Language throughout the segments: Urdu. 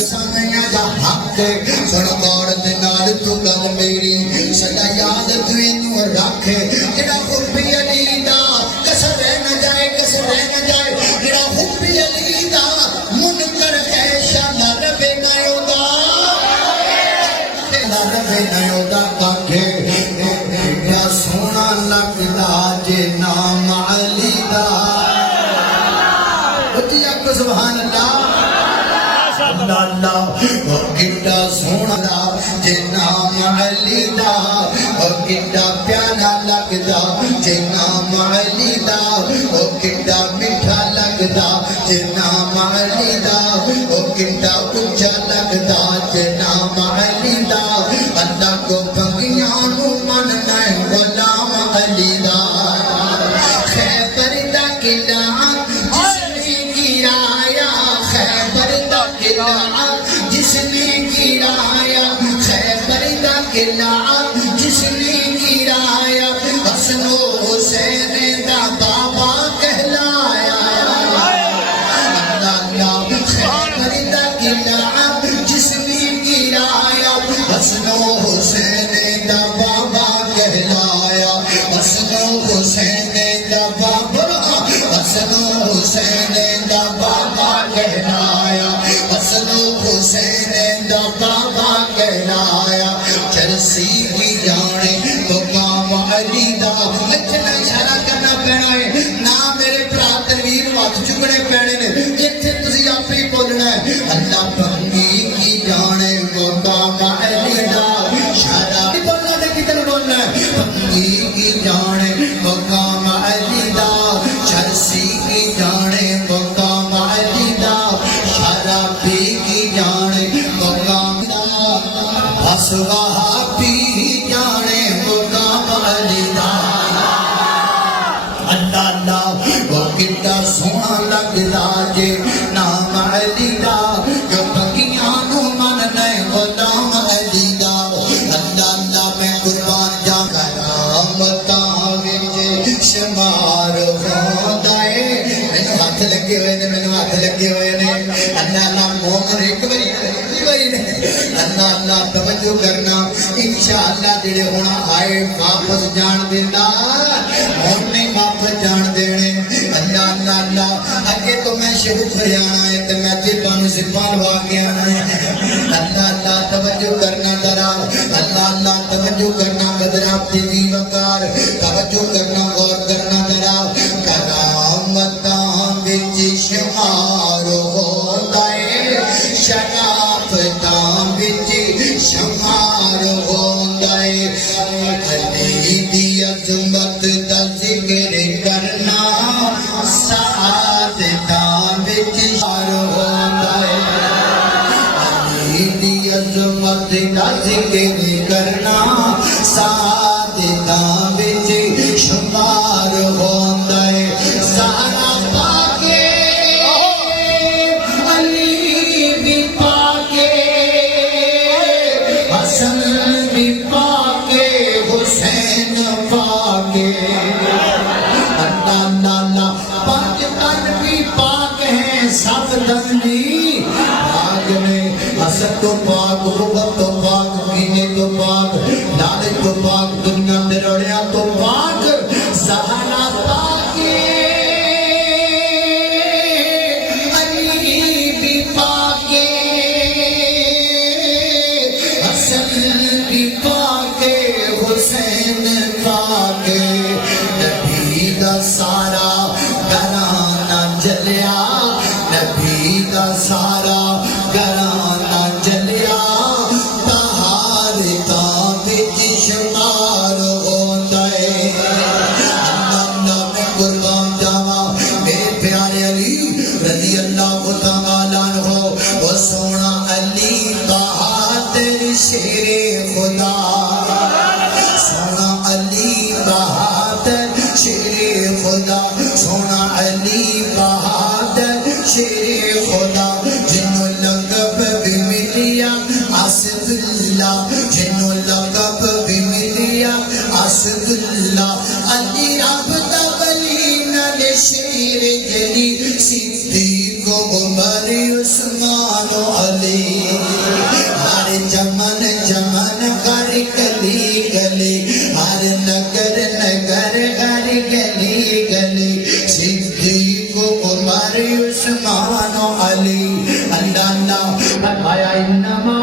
سامیا دا حق سن غور دے نال تو گل میری سدا یاد تو اینو رکھ جڑا حب علی دا کسر نہ جائے کسر نہ جائے جڑا حب علی دا منکر ہے شان ربے نایو دا ربے نایو دا کاکھے یا سونا لگدا جے نام علی دا اٹھی آپ سبحان اللہ اللہ کتا سونا جے نام علی دا کتا پیارا لگدا جے نام علی دا کتا میٹھا لگدا جے نام علی دا کتا اونچا لگدا جے نام علی دا اللہ کو پنگیاں نو مننا غلام علی دا خیبر دا قلعہ جس نے گرایا خیبر دا قلعہ جس نے گرایا خیبر دا قلعہ جس نے گرایا حسن و حسین دا بابا کہلایا اللہ خیبر دا قلعہ جس نے گرایا حسن و حسین دا بابا کہلایا حسن و حسین دا بابا حسن و حسین دا بابا کہلایا حسن و حسین دا بابا کہلایا چرسی کی جانے تو کام علی دا اتنا اشارہ کرنا پینا ہے نہ میرے برا تنویر ہاتھ چکنے پینے نے اتنے تسی آپ ہی بولنا ہے اللہ پنگی کی جانے وہ کام علی دا اشارہ بولنا دے کتنے بولنا ہے پنگی کی جانے وہ کام علی دا چرسی کی جانے وہ کام علی دا شرابی کی جانے وہ کام دا وہابی جانے وہ کام علی دا اللہ اللہ وہ کتا سونا لگدا جے نام علی دا جو بکیاں نو مننے غلام علی دا اللہ اللہ میں قربان جا کرامتاں وچ شمار ہوندا اے مینوں ہاتھ لگے ہوئے نے مینوں ہاتھ لگے ہوئے نے اللہ اللہ مومن ایک باری اللہ اللہ توجہ کرنا انشاءاللہ جڑے ہونا آئے واپس جان دینا ہن نہیں واپس جان دینے اللہ اللہ اللہ اگے تو میں شروع کھڑیانا ہے تے میں جبان زبان وا گیا اللہ اللہ توجہ کرنا ذرا اللہ اللہ توجہ کرنا قدرات دی وقار توجہ کرنا غور کرنا ذرا کرامتاں وچ شمار ہوندا اے شرافتاں وچ شمار ہوندا اے علی دی عظمت دا ذکر کرنا سعادتاں وچ شمار ہوندا اے علی دی عظمت دا ذکر کرنا سعادتاں وچ شمار ہوندا اے سارا پاکے علی بھی پاکے حسن بھی پاکے حسین پاکے اللہ اللہ پاک تن بھی پاک ہیں سب دنی پاک میں حسد تو پاک غبت تو پاک کینے تو پاک لالچ تو پاک دنیا میں رڑیا تو پاک سہارا پاکے علی بھی پاکے حسن بھی پاکے حسین پاکے نبی دا سارا گھرانہ جلیا نبی دا سارا گھرانہ جلیا طہارتاں وچ شمار ہوندا اے اللہ اللہ میں قربان جاواں میرے پیارے علی رضی اللہ تعالی عنہ وہ سونا علی طہا تیرے شیر خدا سونا علی ہر چمن چمن ہر گلی گلی ہر نگر نگر ہر گلی گلی صدیق عمر عثمان و علی اللہ اللہ فرمایا انما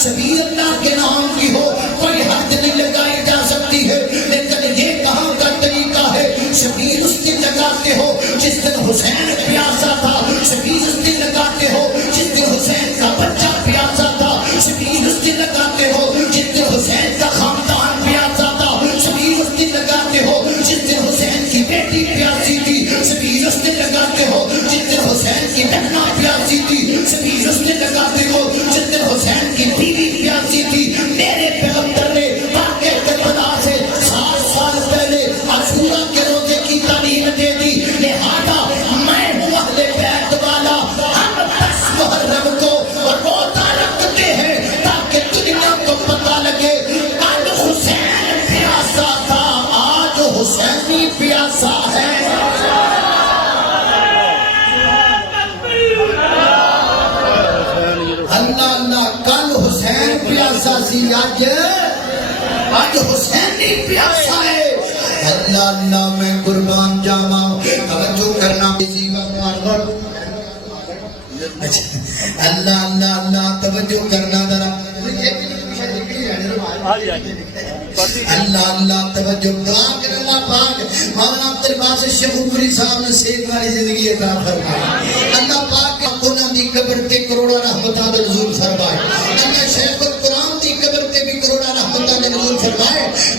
شبیر اللہ کے نام کی ہو کوئی حد نہیں لگائی جا سکتی ہے لیکن یہ کہاں کا طریقہ ہے شبیر اس دن لگاتے ہو جس دن حسین پیاسا تھا شبیر اس دن لگاتے ہو جس دن حسین کا بچہ پیاسا تھا شبیر اس دن لگاتے ہو جس دن حسین کا خاندان پیاسا تھا شبیر اس دن لگاتے ہو جس دن حسین کی بیٹی پیاسی تھی شبیر اس دن لگاتے ہو جس دن حسین کی بہنا پیاسی تھی شبیر اس دن لگاتے ہو جس دن حسین کی بیوی پیاسی تھی میرے پیغمبر نے واقع کربلا سے 7 سال پہلے عاشورہ کے روزے کی تعلیم دے دی لہذا میں ہوں اہل بیت والا ہم 10 محرم کو روزہ رکھتے ہیں تاکہ دنیا کو پتہ لگے آج حسین پیاسا تھا آج حسینی پیاسا ہے اللہ اللہ کل حسین پیاسا سی آج حسینی پیاسا ہے اللہ اللہ میں قربان جاواں توجہ کرنا اللہ اللہ اللہ توجہ کرنا ذرا اللہ اللہ توجہ دعا کر اللہ پاک مولانا عبد الباسط شیخوپوری صاحب نے سیک والی زندگی عطا فرمائے اللہ پاک انہاں دی قبر تے کروڑاں رحمتاں دا نزول فرمائے اللہ شیخ